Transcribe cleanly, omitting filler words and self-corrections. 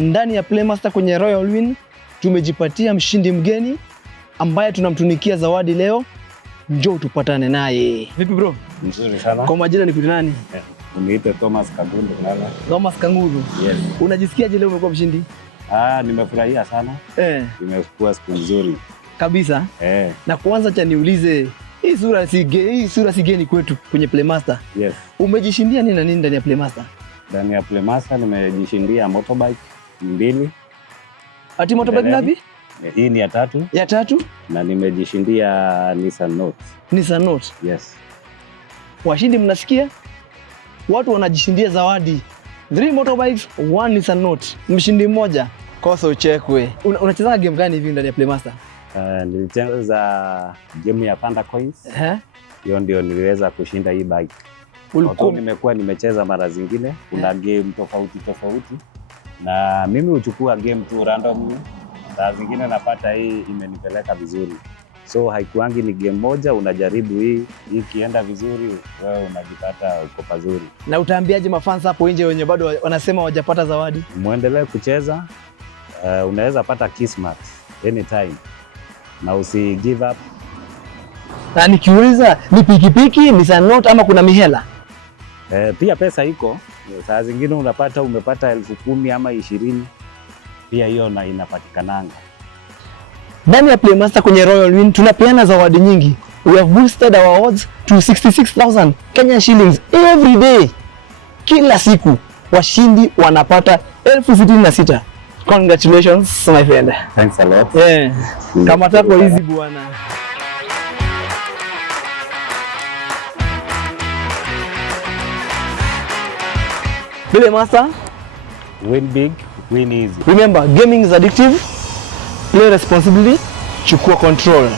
ndani ya Playmaster kwenye Royal Win tumejipatia mshindi mgeni ambaye tunamtunikia zawadi leo. Njoo tupatane naye. Vipi bro? Mzuri sana. Kwa majina ni nani? Uniite Thomas Kangundo nala. Thomas Kangundo. Yes. Unajisikiaje leo umekuwa mshindi? Nimefurahia sana. Imekuwa siku nzuri. Kabisa. Na kwanza cha niulize, hii sura si geni kwetu kwenye Playmaster. Yes. Umejishindia nini na nini ndani ya Playmaster? Ndani ya Playmaster nimejishindia motorbike 2. Ati motorbike ngapi? Hii ni ya 3. Ya 3? Na nimejishindia Nissan Note. Nissan Note. Yes. Washindi mnasikia? Watu wanajishindia zawadi. 3 motorbikes, 1 Nissan Note. Mshindi mmoja. Kosa uchekwe. Unacheza game gani hivi ndani ya Playmaster? Nilicheza game ya Panda Coins. Hiyo ndio niliweza kushinda hii bike. Ulikuwa nimekuwa nimecheza mara zingine, kuna game tofauti. Na mimi huchukua game tu randomly. Saa zingine napata hii imenipeleka vizuri. So haikuangi ni game moja, unajaribu hii ikienda vizuri, wewe unajipata uko pazuri. Na utaambiaje mafans hapo nje wenye bado wanasema hawajapata zawadi? Muendelee kucheza, unaweza pata kismat anytime. Na usi give up. Na nikiuliza ni pikipiki, Nissan Note ama kuna mihela? Pia pesa iko. Saa zingine unapata umepata 10,000 ama 20. Pia hiyo na inapatikananga. Ndani ya Playmaster kwenye Royal Win tunapeana zawadi nyingi. We have boosted our odds to 66,000 Kenyan shillings every day. Kila siku washindi wanapata 66,000. Congratulations my friend. Thanks a lot. Kama tako hizi bwana. Playmaster, win big, win easy. Remember, gaming is addictive. Play responsibly. Chukua control.